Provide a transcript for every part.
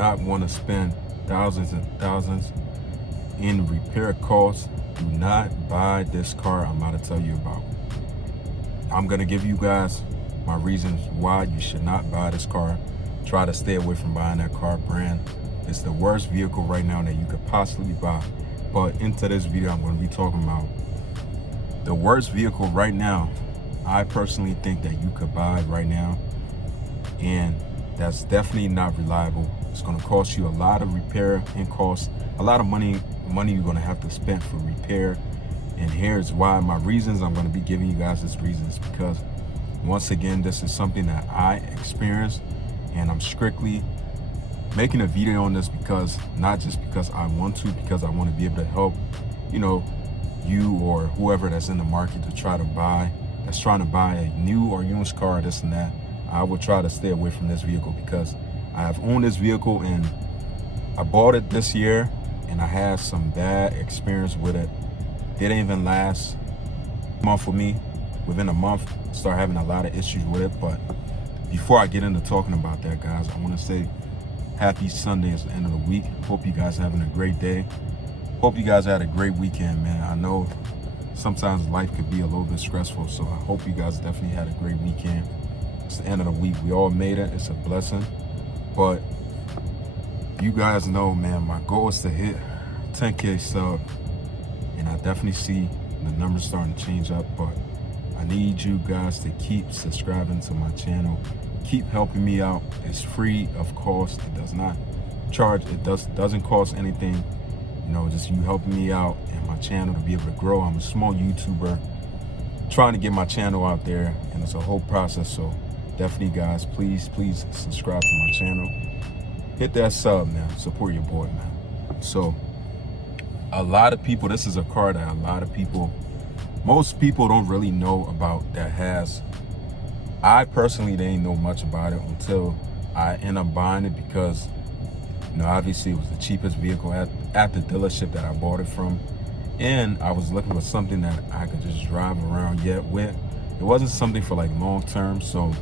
not want to spend thousands and thousands in repair costs, do not buy this car I'm about to tell you about. I'm going to give you guys my reasons why you should not buy this car. Try to stay away from buying that car brand. It's the worst vehicle right now that you could possibly buy. But into this video, I'm going to be talking about the worst vehicle right now I personally think that you could buy right now, and that's definitely not reliable. It's going to cost you a lot of repair and cost, a lot of money you're going to have to spend for repair. And here's why. My reasons, I'm going to be giving you guys this reasons because once again, this is something that I experienced, and I'm strictly making a video on this because not just because I want to, because I want to be able to help, you or whoever that's in the market to try to buy, that's trying to buy a new or used car, this and that. I will try to stay away from this vehicle because I have owned this vehicle and I bought it this year and I had some bad experience with it. Didn't even last a month for me. Within a month, start having a lot of issues with it. But before I get into talking about that, guys, I want to say happy Sunday. It's the end of the week. Hope you guys are having a great day. Hope you guys had a great weekend, man. I know sometimes life could be a little bit stressful, so I hope you guys definitely had a great weekend. It's the end of the week. We all made it. It's a blessing. But you guys know, man, my goal is to hit 10K sub, and I definitely see the numbers starting to change up, but I need you guys to keep subscribing to my channel. Keep helping me out. It's free of cost. It does not charge. It doesn't cost anything. Just you helping me out and my channel to be able to grow. I'm a small YouTuber trying to get my channel out there, and it's a whole process. So definitely, guys, please subscribe to my channel. Hit that sub, man. Support your boy, man. So a lot of people, this is a car that most people don't really know about that has. I personally didn't know much about it until I end up buying it because, obviously it was the cheapest vehicle at the dealership that I bought it from. And I was looking for something that I could just drive around yet with. It wasn't something for like long term. So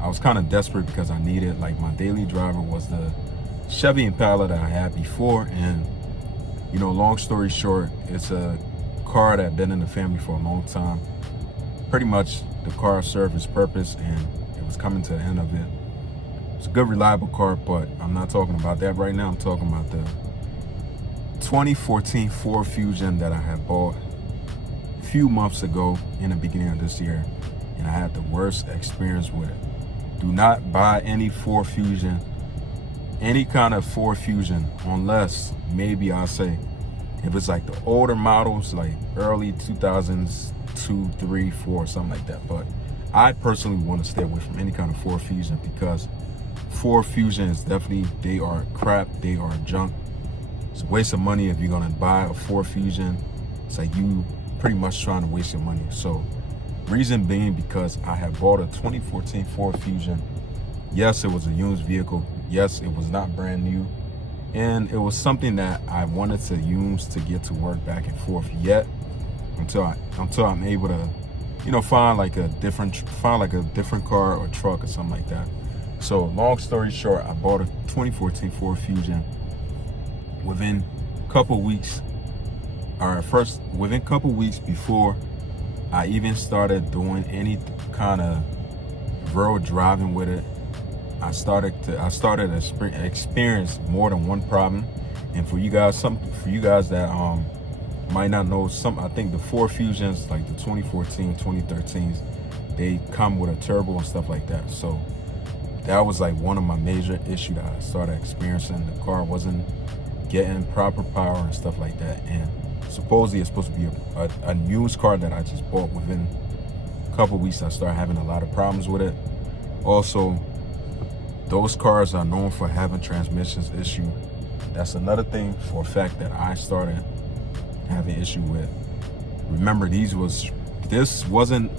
I was kind of desperate because I needed, like, my daily driver was the Chevy Impala that I had before. And, long story short, it's a car that been in the family for a long time. Pretty much the car served its purpose and it was coming to the end of it. It's a good, reliable car, but I'm not talking about that right now. I'm talking about the 2014 Ford Fusion that I had bought a few months ago in the beginning of this year, and I had the worst experience with it. Do not buy any Ford Fusion, any kind of Ford Fusion, unless maybe I'll say if it's like the older models, like early 2000s, 2, 3, 4, something like that. But I personally want to stay away from any kind of Ford Fusion because Ford Fusion is definitely, they are crap, they are junk. It's a waste of money if you're gonna buy a Ford Fusion. It's like you pretty much trying to waste your money. So reason being, because I had bought a 2014 Ford Fusion. Yes, it was a used vehicle. Yes, it was not brand new. And it was something that I wanted to use to get to work back and forth yet until I'm able to, find like a different car or truck or something like that. So long story short, I bought a 2014 Ford Fusion. Within a couple weeks before I even started doing any kind of road driving with it, I started to experience more than one problem. And for you guys that might not know, I think the Ford Fusions, like the 2014, 2013s, they come with a turbo and stuff like that. So that was like one of my major issues that I started experiencing. The car wasn't getting proper power and stuff like that. And supposedly it's supposed to be a used car that I just bought. Within a couple weeks, I started having a lot of problems with it. Also, those cars are known for having transmissions issue. That's another thing for a fact that I started having issue with. Remember, this wasn't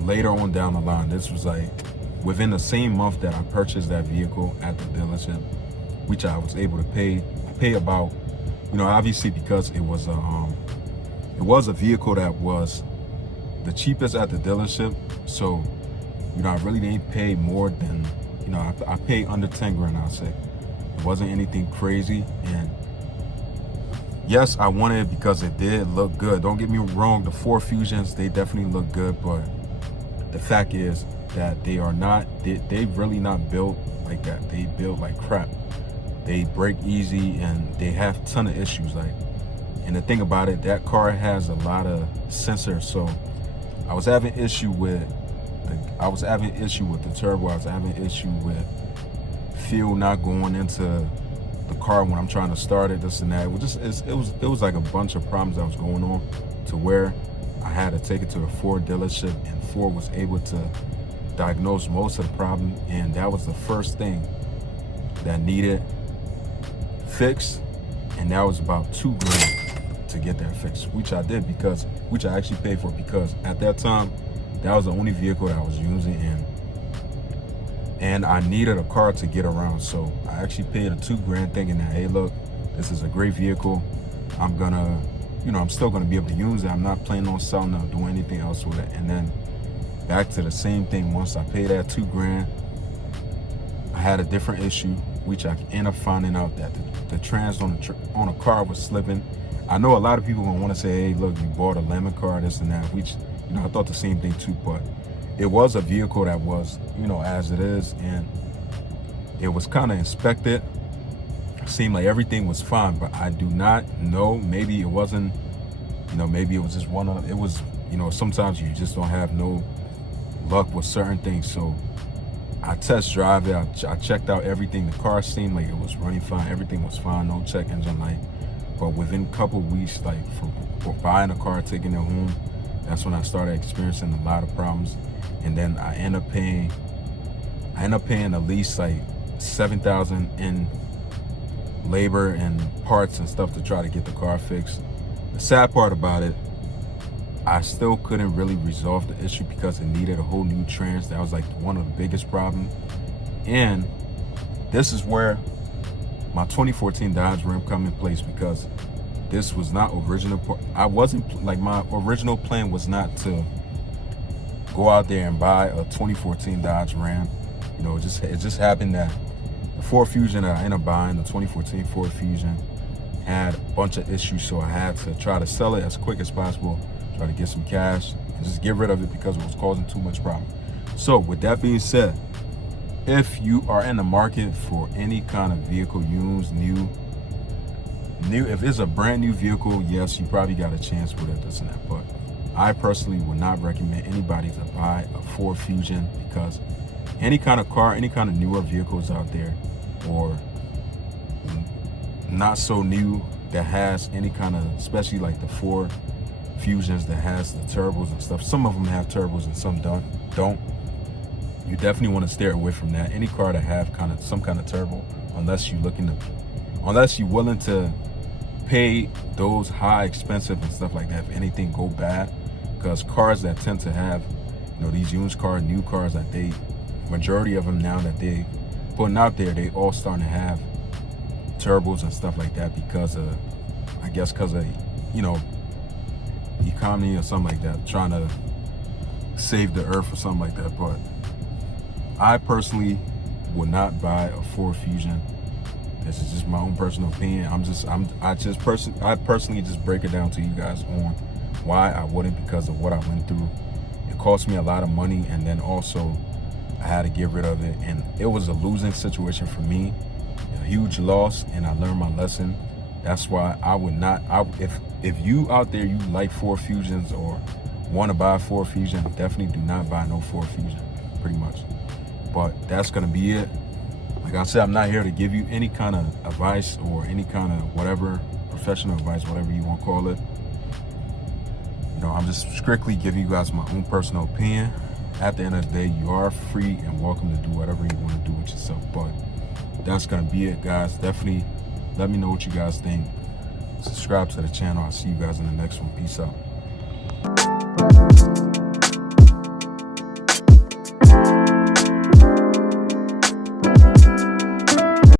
later on down the line. This was like within the same month that I purchased that vehicle at the dealership, which I was able to pay about, obviously because it was a vehicle that was the cheapest at the dealership. So, I really didn't pay more than, I paid under 10 grand, I'll say. wasn't anything crazy. And yes, I wanted it because it did look good. Don't get me wrong, the Ford Fusions, they definitely look good, but the fact is that they are not, they really not built like that. They built like crap. They break easy and they have a ton of issues. Like, and the thing about it, that car has a lot of sensors. So I was having issue with the turbo. I was having issue with fuel not going into the car when I'm trying to start it, this and that. It was like a bunch of problems that was going on, to where I had to take it to a Ford dealership, and Ford was able to diagnose most of the problem. And that was the first thing that needed fixed, and that was about $2,000 to get that fixed, which I did, which I actually paid for, because at that time that was the only vehicle that I was using, and I needed a car to get around. So I actually paid a $2,000 thinking that, hey, look, this is a great vehicle. I'm gonna, I'm still gonna be able to use it. I'm not planning on selling it or doing anything else with it. And then back to the same thing. Once I paid that $2,000, I had a different issue, which I ended up finding out that the trans on a car was slipping. I know a lot of people gonna want to say, hey, look, you bought a lemon car, this and that, which, I thought the same thing too, but it was a vehicle that was, as it is, and it was kind of inspected. It seemed like everything was fine, but I do not know. Maybe it wasn't, maybe it was just it was, sometimes you just don't have no luck with certain things. So I test drive it. I checked out everything. The car seemed like it was running fine. Everything was fine. No check engine light. But within a couple of weeks, like for buying a car, taking it home, that's when I started experiencing a lot of problems. And then I end up paying at least like $7,000 in labor and parts and stuff to try to get the car fixed. The sad part about it, I still couldn't really resolve the issue because it needed a whole new trans. That was like one of the biggest problems. And this is where my 2014 Dodge Ram come in place, because this was not original. My original plan was not to go out there and buy a 2014 Dodge Ram. It just happened that the Ford Fusion that I ended up buying, the 2014 Ford Fusion, had a bunch of issues. So I had to try to sell it as quick as possible, try to get some cash, and just get rid of it because it was causing too much problem. So with that being said, if you are in the market for any kind of vehicle, used, new, if it's a brand new vehicle, yes, you probably got a chance with it, this and that. But I personally would not recommend anybody to buy a Ford Fusion, because any kind of car, any kind of newer vehicles out there, or not so new, that has any kind of, especially like the Ford Fusions that has the turbos and stuff. Some of them have turbos and some don't. You definitely want to steer away from that. Any car that have some kind of turbo, unless you're willing to pay those high, expensive and stuff like that if anything go bad. Because cars that tend to have, these used cars, new cars, that majority of them now that they putting out there, they all starting to have turbos and stuff like that because of economy or something like that, trying to save the earth or something like that. But I personally would not buy a Ford Fusion. This is just my own personal opinion. I personally just break it down to you guys on why I wouldn't, because of what I went through. It cost me a lot of money, and then also I had to get rid of it, and it was a losing situation for me, a huge loss, and I learned my lesson. That's why I would not. If you out there, you like Ford Fusions or want to buy a Ford Fusion, definitely do not buy no Ford Fusion, pretty much. But that's gonna be it. Like I said, I'm not here to give you any kind of advice or any kind of whatever, professional advice, whatever you want to call it. I'm just strictly giving you guys my own personal opinion. At the end of the day, you are free and welcome to do whatever you want to do with yourself. But that's gonna be it, guys. Definitely let me know what you guys think. Subscribe to the channel. I'll see you guys in the next one. Peace out.